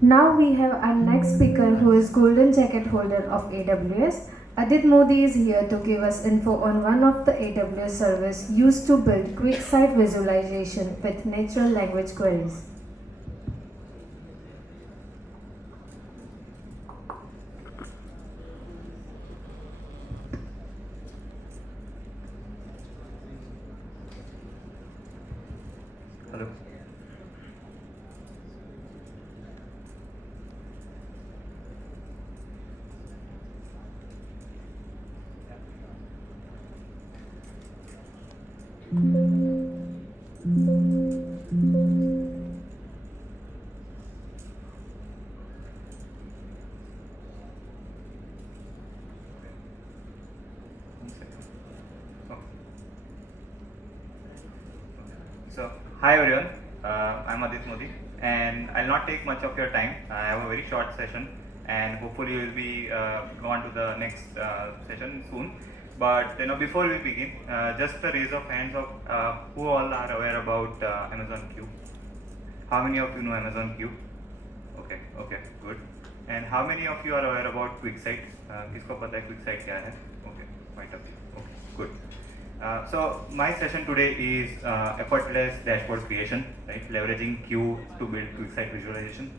Now we have our next speaker who is Golden Jacket holder of AWS. Adit Modi is here to give us info on one of the AWS service used to build quick site visualization with natural language queries. Hello. One second. Okay. So, hi everyone. I'm Adit Modi, and I'll not take much of your time. I have a very short session, and hopefully you will be gone to the next session soon. But before we begin, just a raise of hands of who all are aware about Amazon Q. How many of you know Amazon Q? Okay, good. And how many of you are aware about QuickSight? किसको पता है QuickSight क्या है? Okay, quite a few. Okay, good. So my session today is effortless dashboard creation, right? Leveraging Q to build QuickSight visualization.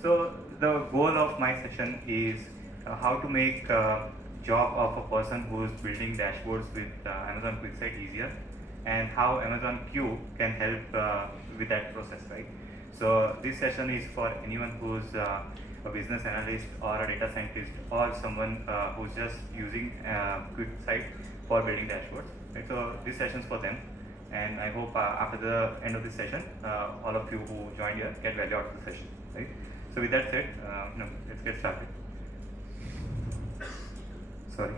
So the goal of my session is how to make job of a person who is building dashboards with Amazon QuickSight easier, and how Amazon Q can help with that process, right? So this session is for anyone who's a business analyst or a data scientist or someone who's just using QuickSight for building dashboards. Right? So this session is for them, and I hope after the end of this session, all of you who joined here get value out of the session. Right? So with that said, let's get started. Sorry.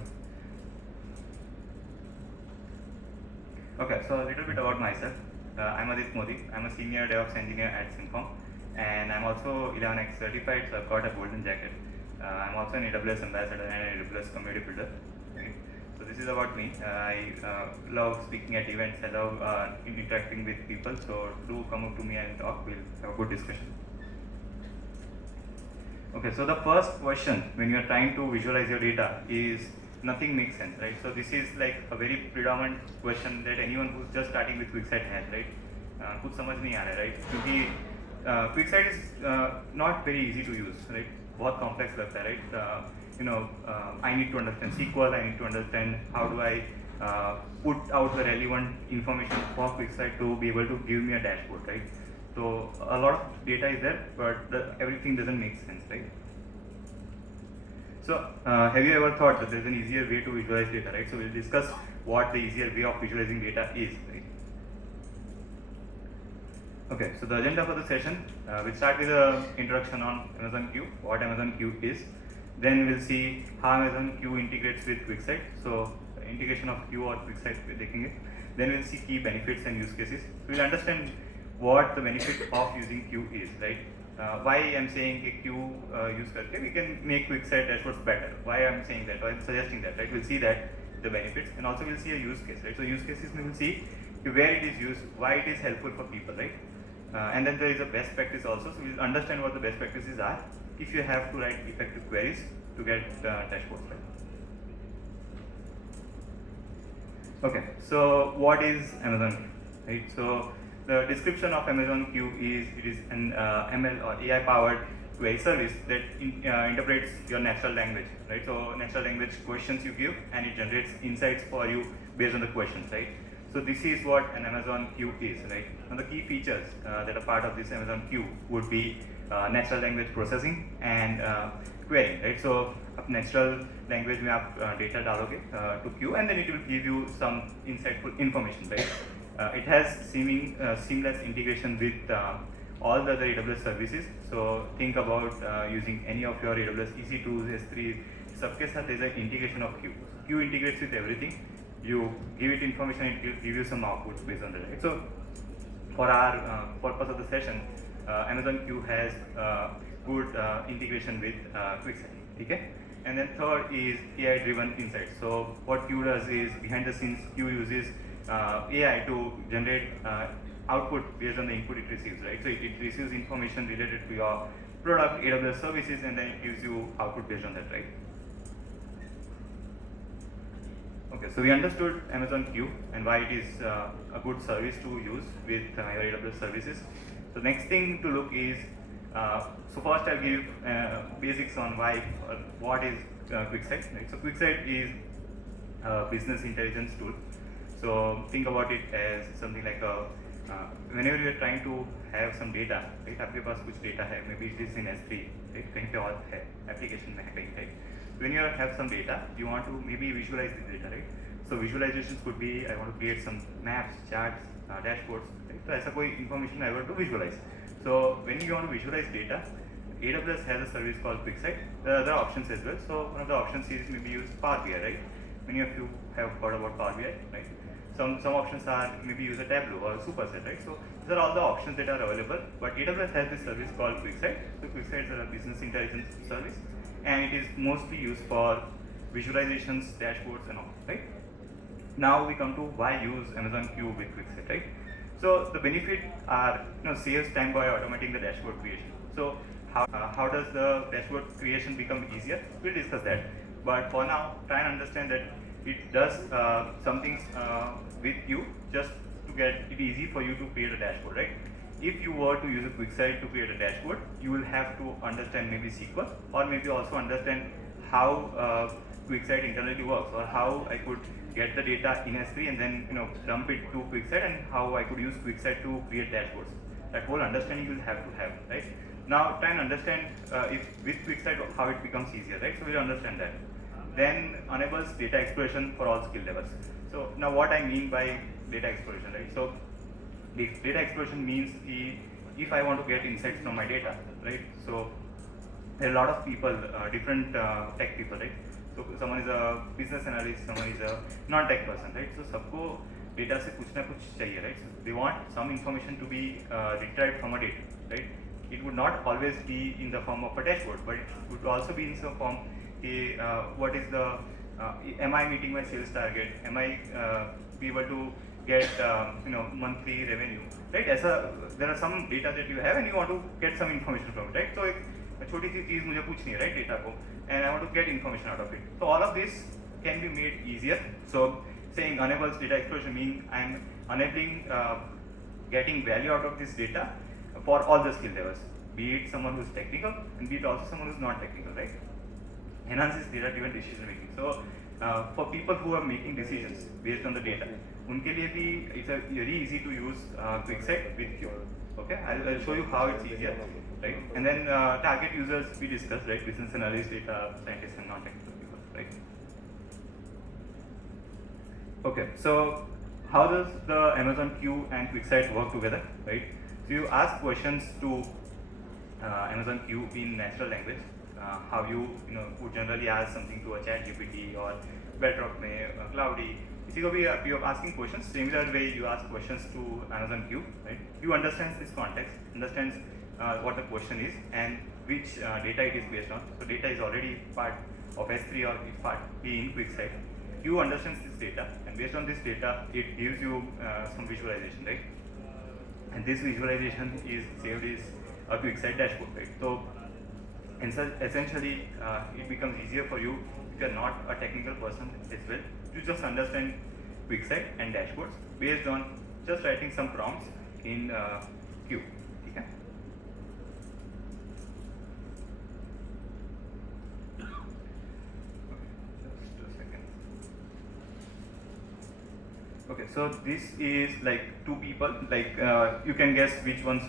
Okay, so a little bit about myself. I'm Adit Modi. I'm a senior DevOps engineer at Simform, and I'm also 11x certified, so I've got a golden jacket. I'm also an AWS ambassador and an AWS community builder. Okay. So this is about me. I love speaking at events. I love interacting with people. So do come up to me and talk. We'll have a good discussion. Okay, so the first question when you're trying to visualize your data is nothing makes sense, right? So this is like a very predominant question that anyone who's just starting with QuickSight has, right? कुछ समझ नहीं आ रहा है, right? क्योंकि QuickSight is not very easy to use, right? बहुत complex लगता है, right? I need to understand SQL, I need to understand how do I put out the relevant information for QuickSight to be able to give me a dashboard, right? So a lot of data is there, but everything doesn't make sense, right? So have you ever thought that there's an easier way to visualize data, right? So we'll discuss what the easier way of visualizing data is, right? Okay, so the agenda for the session, we'll start with an introduction on Amazon Q, what Amazon Q is. Then we'll see how Amazon Q integrates with QuickSight. So integration of Q or QuickSight, we're taking it. Then we'll see key benefits and use cases. So we'll understand what the benefit of using Q is, right? Why I'm saying a Q use करके we can make QuickSight dashboards better. Why I'm saying that, why I'm suggesting that, right? We'll see that, the benefits, and also we'll see a use case, right? So use cases we will see where it is used, why it is helpful for people, right? And then there is a best practice also, so we'll understand what the best practices are if you have to write effective queries to get dashboards, right? Okay, so what is Amazon Q, right? So the description of Amazon Q is it is an ML or AI powered query service that interprets your natural language, right? So natural language questions you give and it generates insights for you based on the questions, right? So this is what an Amazon Q is, right? And the key features that are part of this Amazon Q would be natural language processing and querying, right? So natural language में आप data डालोगे to Q and then it will give you some insightful information, right? It has seamless integration with all the other AWS services. So think about using any of your AWS EC2s, S3, सबके साथ there's an integration of Q. Q integrates with everything. You give it information, it will give you some outputs based on that, right? So for our purpose of the session, Amazon Q has good integration with QuickSight, okay? And then third is AI-driven insights. So what Q does is behind the scenes, Q uses AI to generate output based on the input it receives, right? So it receives information related to your product, AWS services, and then it gives you output based on that, right? Okay, so we understood Amazon Q and why it is a good service to use with your AWS services. So next thing to look is, so first I'll give basics on why, what is QuickSight. Right? So QuickSight is a business intelligence tool. So think about it as something like a, whenever you're trying to have some data, right? आपके पास कुछ data है, maybe it is in S3, right? कहीं पे और है, application में है कहीं पे. When you have some data, you want to maybe visualize the data, right? So visualizations could be, I want to create some maps, charts, dashboards, right? So ऐसा कोई information I want to visualize. So when you want to visualize data, AWS has a service called QuickSight. There are other options as well. So one of the options is maybe use Power BI, right? Many of you have heard about Power BI, right? Some options are maybe use a Tableau or a Superset, right? So these are all the options that are available. But AWS has this service called QuickSight. So QuickSight is a business intelligence service, and it is mostly used for visualizations, dashboards, and all, right? Now we come to why use Amazon Q with QuickSight, right? So the benefit are, saves time by automating the dashboard creation. So how does the dashboard creation become easier? We'll discuss that. But for now, try and understand that it does some things with you just to get it easy for you to create a dashboard, right? If you were to use a QuickSight to create a dashboard, you will have to understand maybe SQL, or maybe also understand how QuickSight internally works, or how I could get the data in S3 and then dump it to QuickSight, and how I could use QuickSight to create dashboards. That whole understanding you will have to have, right? Now try and understand if with QuickSight how it becomes easier, right? So we'll understand that. Then enables data exploration for all skill levels. So now what I mean by data exploration, right? So data exploration means if I want to get insights from my data, right? So there are a lot of people, different tech people, right? So someone is a business analyst, someone is a non-tech person, right? So सबको data से कुछ ना कुछ चाहिए, right? So they want some information to be retrieved from a data, right? It would not always be in the form of a dashboard, but it would also be in some form. What is the am I meeting my sales target? Am I be able to get monthly revenue, right? There are some data that you have and you want to get some information from it, right? So एक छोटी सी चीज मुझे पूछनी है, right, data को, and I want to get information out of it. So all of this can be made easier. So saying enables data exploration means I'm enabling getting value out of this data for all the skill levels, be it someone who's technical and be it also someone who's not technical, right? Enhances data-driven decision making. So for people who are making decisions based on the data, उनके लिए भी it's very easy to use QuickSight with Q. Okay, I'll show you how it's easier, right? And then target users we discussed, right? Business analysts, data scientists, and non-technical people, right? Okay, so how does the Amazon Q and QuickSight work together, right? So you ask questions to Amazon Q in natural language. How you would generally ask something to a chat GPT or Bedrock में Cloudy. इसी को भी you're asking questions, similar way you ask questions to Amazon Q, right? You understand this context, understands what the question is and which data it is based on. So data is already part of S3 or it's part in QuickSight. Q understands this data, and based on this data, it gives you some visualization, right? And this visualization is saved as a QuickSight dashboard, right? So essentially, it becomes easier for you if you're not a technical person as well to just understand QuickSight and dashboards based on just writing some prompts in Q. Okay? Just a second. Okay, so this is like two people. Like you can guess which one's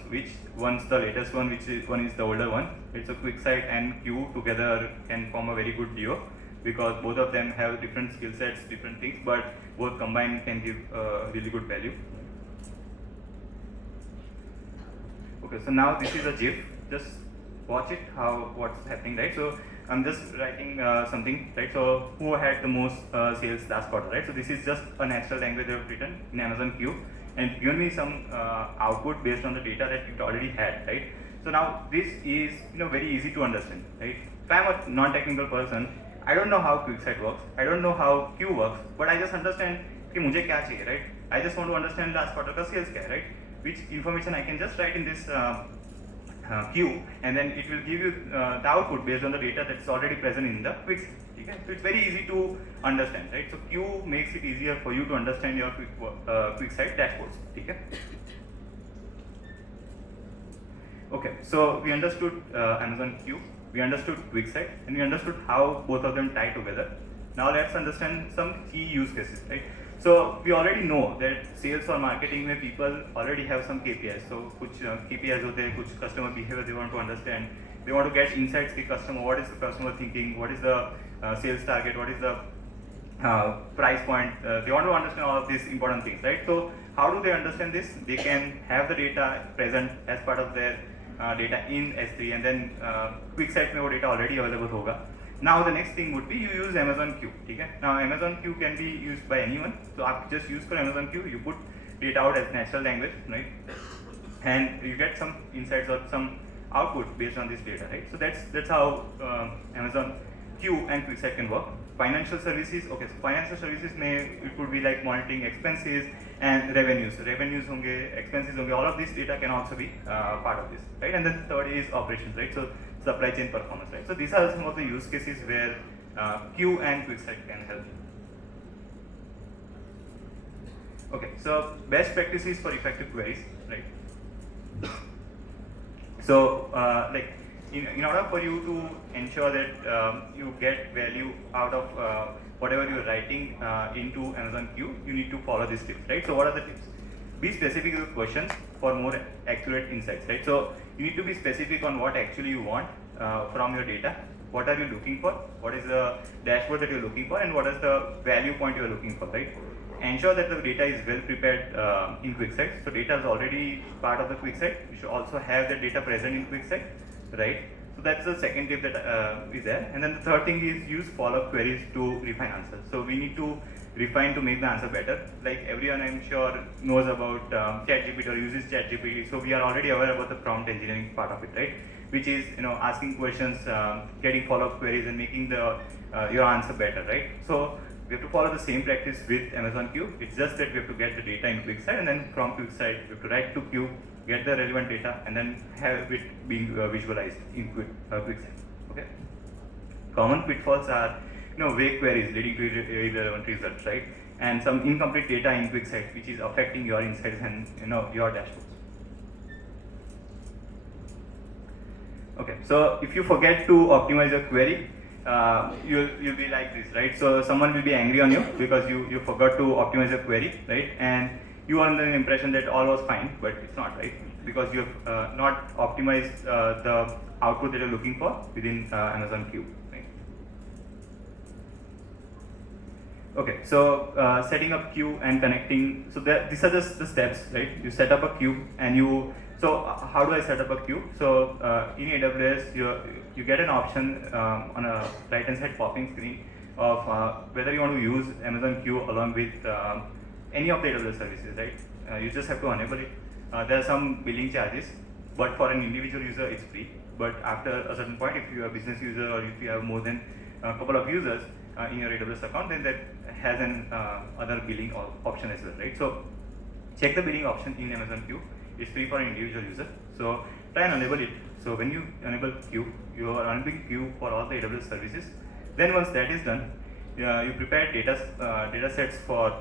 the latest one, which one is the older one. It's a QuickSight and Q together can form a very good duo because both of them have different skill sets, different things, but both combined can give really good value. Okay, so now this is a GIF. Just watch it, what's happening, right? So I'm just writing something, right? So who had the most sales last quarter, right? So this is just a natural language I've written in Amazon Q and given me some output based on the data that it already had, right? So now this is very easy to understand, right? If I'm a non-technical person, I don't know how QuickSight works, I don't know how Q works, but I just understand कि मुझे क्या चाहिए, right? I just want to understand last quarter का sales क्या है, right? Which information I can just write in this queue, and then it will give you the output based on the data that's already present in the quick site. Okay? So it's very easy to understand, right? So queue makes it easier for you to understand your quick site dashboards. Okay? Okay, so we understood Amazon Queue, we understood QuickSight, and we understood how both of them tie together. Now let's understand some key use cases, right? So we already know that sales or marketing में people already have some KPIs. So कुछ KPIs होते हैं, कुछ customer behavior they want to understand. They want to get insights the customer. What is the customer thinking? What is the sales target? What is the price point? They want to understand all of these important things, right? So how do they understand this? They can have the data present as part of their data in S3, and then QuickSight में वो data already available होगा. Now the next thing would be you use Amazon Queue. ठीक है? Now Amazon Queue can be used by anyone. So आप just use for Amazon Queue. You put data out as natural language, right? And you get some insights or some output based on this data, right? So that's how Amazon Queue and QuickSight can work. Financial services, okay, so financial services may, it could be like monitoring expenses and revenues. Revenues honge, expenses honge, all of this data can also be part of this, right? And then third is operations, right? So supply chain performance, right? So these are some of the use cases where Queue and QuickSight can help. Okay, so best practices for effective queries, right? So like in order for you to ensure that you get value out of whatever you're writing into Amazon Queue, you need to follow these tips, right? So what are the tips? Be specific with questions for more accurate insights, right? So you need to be specific on what actually you want from your data. What are you looking for? What is the dashboard that you're looking for, and what is the value point you're looking for, right? Ensure that the data is well prepared in QuickSight. So data is already part of the QuickSight. You should also have the data present in QuickSight, right? So that's the second tip that is there. And then the third thing is use follow-up queries to refine answers. So we need to refine to make the answer better. Like everyone I'm sure knows about ChatGPT or uses ChatGPT. So we are already aware about the prompt engineering part of it, right? Which is, you know, asking questions, getting follow-up queries and making the your answer better, right? So we have to follow the same practice with Amazon Queue. It's just that we have to get the data in QuickSight, and then from QuickSight we have to write to Queue, get the relevant data, and then have it being visualized in QuickSight. Okay. Common pitfalls are, you know, vague queries leading to irrelevant results, right? And some incomplete data in QuickSight, which is affecting your insights and, you know, your dashboards. Okay. So if you forget to optimize your query, you'll be like this, right? So someone will be angry on you because you forgot to optimize your query, right? And you are under an impression that all was fine, but it's not, right? Because you have not optimized the output that you're looking for within Amazon Queue, right? Okay, so setting up queue and connecting. So these are just the steps, right? You set up a queue and you. So how do I set up a queue? So in AWS, you get an option on a right-hand side popping screen of whether you want to use Amazon Queue along with any of the AWS services, right? You just have to enable it. There are some billing charges, but for an individual user, it's free. But after a certain point, if you are a business user or if you have more than a couple of users in your AWS account, then that has an other billing option as well, right? So check the billing option in Amazon Queue. It's free for an individual user. So try and enable it. So when you enable Queue, you are enabling Queue for all the AWS services. Then once that is done, you prepare data sets for.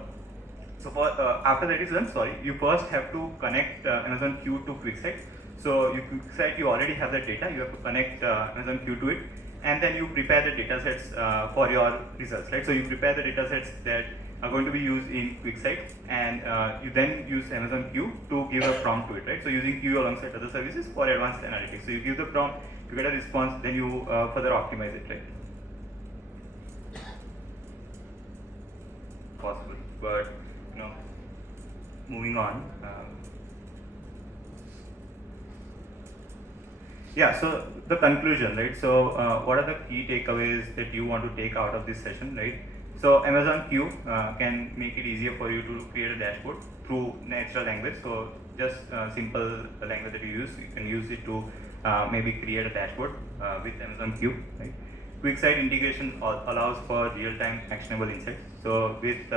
So for after that is done, you first have to connect Amazon Queue to QuickSight. So QuickSight, you already have that data. You have to connect Amazon Queue to it, and then you prepare the data sets for your results, right? So you prepare the data sets that are going to be used in QuickSight, and you then use Amazon Queue to give a prompt to it, right? So using Queue alongside other services for advanced analytics. So you give the prompt, you get a response, then you further optimize it, right? Possible, but you know, moving on. Yeah, so the conclusion, right? So what are the key takeaways that you want to take out of this session, right? So Amazon Queue can make it easier for you to create a dashboard through natural language. So just simple language that you can use it to maybe create a dashboard with Amazon Queue, right? QuickSight integration allows for real-time actionable insights. So with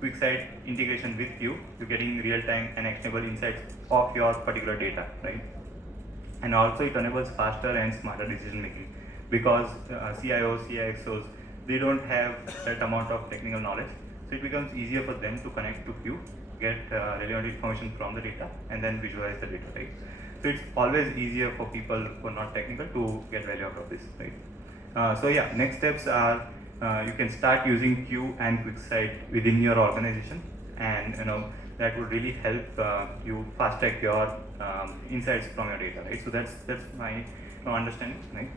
QuickSight integration with Queue, you're getting real-time and actionable insights of your particular data, right? and also it enables faster and smarter decision making, because CIOs, CIXOs, they don't have that amount of technical knowledge, so it becomes easier for them to connect to queue, get relevant information from the data, and then visualize the data, right? So it's always easier for people who are not technical to get value out of this, right? So yeah, next steps are you can start using queue and QuickSight within your organization, and that would really help you fast track your insights from your data, right? So that's my understanding, right?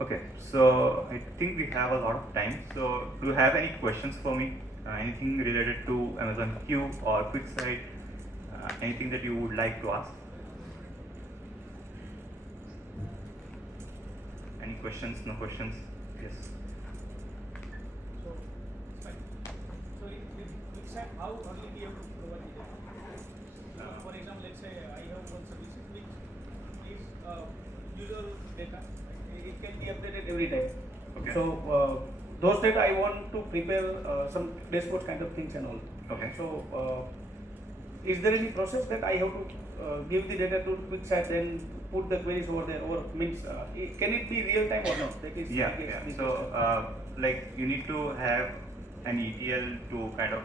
Okay, so I think we have a lot of time. So do you have any questions for me? Anything related to Amazon Q or QuickSight? Anything that you would like to ask? Any questions? No questions? Yes. So, fine. So, with QuickSight, how early we have to provide the data? For example, let's say I have one service which is user data. It can be updated every time. Okay. So, those data I want to prepare some dashboard kind of things and all. Okay. So, is there any process that I have to give the data to QuickSight and put the queries over there, or means can it be real time or not? That is Yeah. So like you need to have an ETL to kind of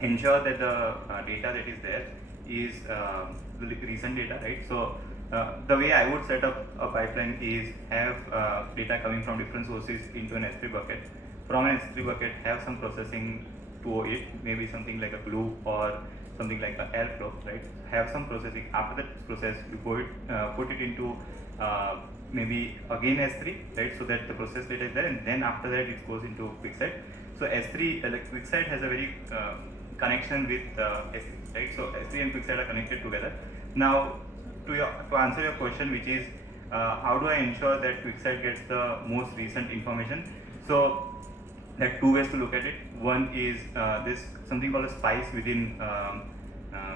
ensure that the data that is there is the recent data, right? So the way I would set up a pipeline is have data coming from different sources into an S3 bucket. From an S3 bucket, have some processing to it, maybe something like a glue or something like an airflow, right? Have some processing. After that process, you put it into maybe again S3, right? So that the process data is there, and then after that it goes into QuickSight. So S3, like QuickSight has a very connection with S3, right? So S3 and QuickSight are connected together. Now, to answer your question, which is how do I ensure that QuickSight gets the most recent information? So there are two ways to look at it. One is this something called a spice within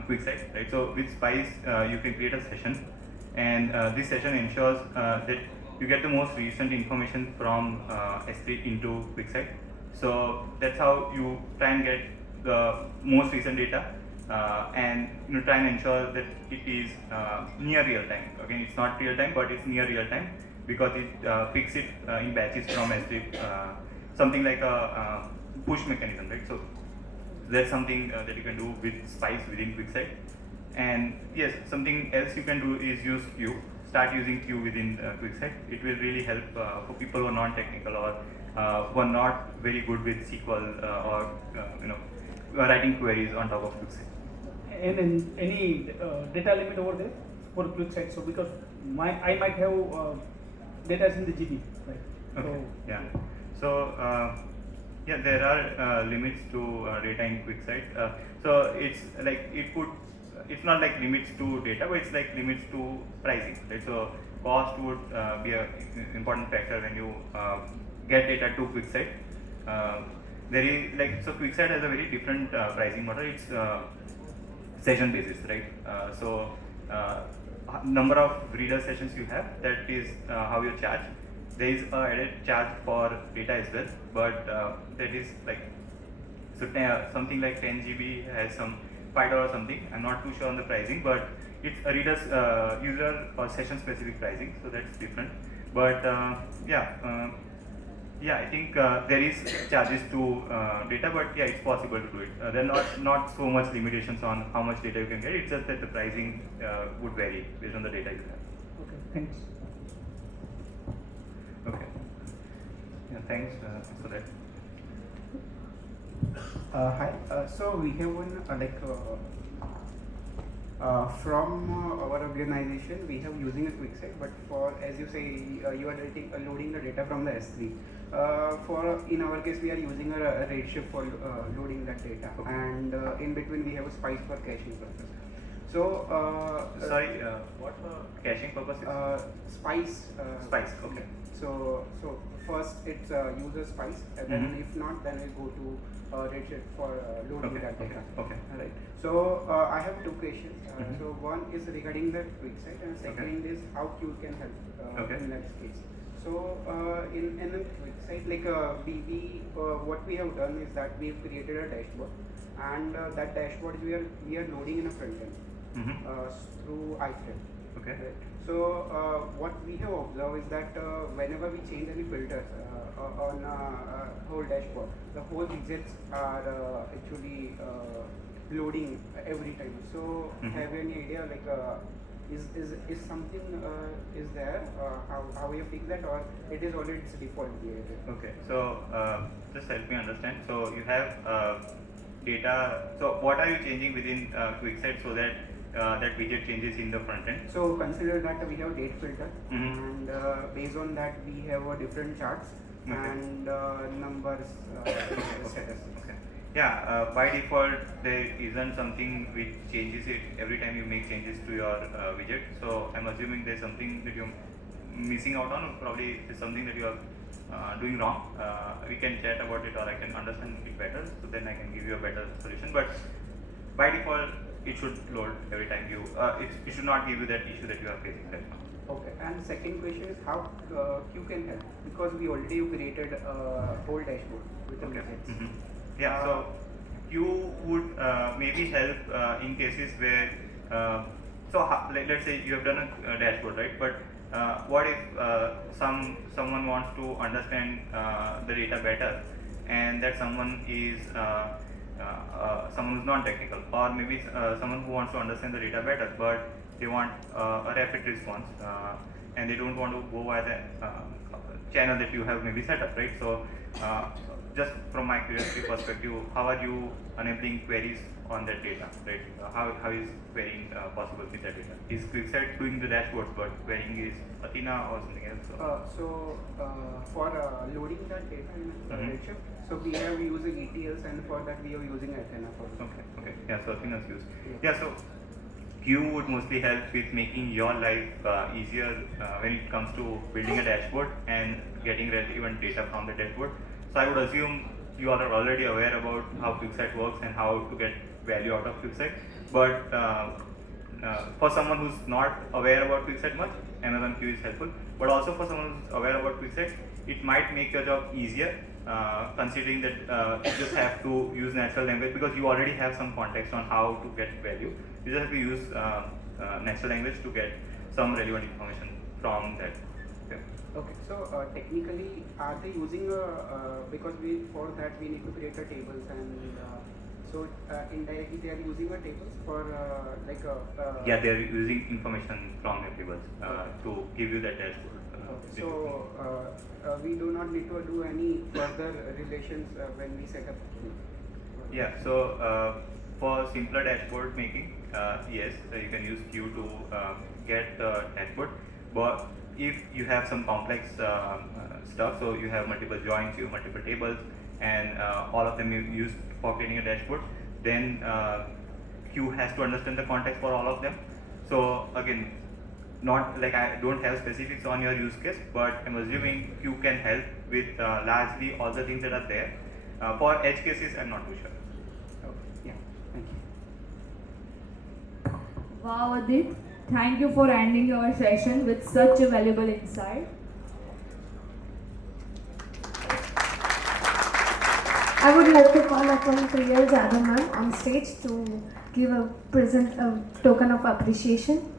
QuickSight, right? So with spice, you can create a session, and this session ensures that you get the most recent information from S3 into QuickSight. So that's how you try and get the most recent data, and try and ensure that it is near real time. Again, it's not real time, but it's near real time because it picks it in batches from S3. Something like a push mechanism, right? So that's something that you can do with Spice within QuickSight. And yes, something else you can do is use Queue. Start using Queue within QuickSight. It will really help for people who are non-technical or who are not very good with SQL or writing queries on top of QuickSight. And then any data limit over there for QuickSight. So because I might have data in the GB, right? Okay. So, Yeah. So yeah, there are limits to data in QuickSight. So it's like it's not like limits to data, but it's like limits to pricing, right? So cost would be an important factor when you get data to QuickSight. There is so QuickSight has a very different pricing model. It's session basis, right? So number of reader sessions you have, that is how you charge. There is a added charge for data as well, but that is something like 10 GB has some $5 or something. I'm not too sure on the pricing, but it's a reader's user or session specific pricing, so that's different. But I think there is charges to data, but yeah, it's possible to do it. There are not so much limitations on how much data you can get. It's just that the pricing would vary based on the data you have. okay, thanks. Okay. Yeah, thanks for that. Hi. So we have one from our organization, we have using a QuickSight, but for, as you say, you are loading the data from the S3. In our case, we are using a Redshift for loading that data, Okay. and in between we have a Spice for caching purpose. So Sorry, what for caching purposes? Spice. Spice. Okay. So first it's user Spice, and then if not, then we go to Redshift for loading that data. Okay. Alright. So I have two questions. So one is regarding the QuickSight, and second is how Q can help in that case. So in a QuickSight, what we have done is that we have created a dashboard, and that dashboard we are loading in a front end. through iFrame. Okay. Right. So what we have observed is that whenever we change any filters on whole dashboard, the whole widgets are actually loading every time. So have you any idea like is something is there how you fix that, or it is already its default behavior? Okay, so just help me understand. So you have data. So what are you changing within QuickSight so that that widget changes in the front end? So consider that we have date filter, and based on that we have different charts and numbers status. Okay. Yeah, by default there isn't something which changes it every time you make changes to your widget. So I'm assuming there's something that you're missing out on, or probably it's something that you are doing wrong. We can chat about it, or I can understand it better, so then I can give you a better solution. But by default, it should load every time you. It should not give you that issue that you are facing right now. Okay. And second question is how Q can help, because we already created a whole dashboard with the widgets. Yeah, so you would maybe help in cases where, let's say you have done a dashboard, right? But what if someone wants to understand the data better, and that someone is someone who's non-technical, or maybe someone who wants to understand the data better, but they want a rapid response, and they don't want to go by the channel that you have maybe set up, right? So just from my curiosity perspective, how are you enabling queries on that data, right? How is querying possible with that data? Is QuickSight doing the dashboards, but querying is Athena or something else? For loading that data in Redshift, so we have using ETLs, and for that we are using Athena for that. Okay. Yeah, so Athena's used. Yeah, so Q would mostly help with making your life easier when it comes to building a dashboard and getting relevant data from the dashboard. So I would assume you all are already aware about how QuickSight works and how to get value out of QuickSight. But for someone who's not aware about QuickSight much, Amazon Q is helpful. But also for someone who's aware about QuickSight, it might make your job easier, considering that you just have to use natural language, because you already have some context on how to get value. You just have to use natural language to get some relevant information from that. Okay, so technically, are they using because for that we need to create a tables, and so indirectly they are using a tables for yeah, they are using information from your tables to give you that dashboard. So we do not need to do any further relations when we set up. Yeah, so for simpler dashboard making, yes, you can use Q to get the dashboard. But if you have some complex stuff, so you have multiple joins, you have multiple tables, and all of them you use for creating a dashboard, then Q has to understand the context for all of them. So again, not like I don't have specifics on your use case, but I'm assuming Q can help with largely all the things that are there. For edge cases, I'm not too sure. Okay, yeah, thank you. Wow, Adit, thank you for ending your session with such a valuable insight. I would like to call upon Priya Jadhav ma'am on stage to present a token of appreciation.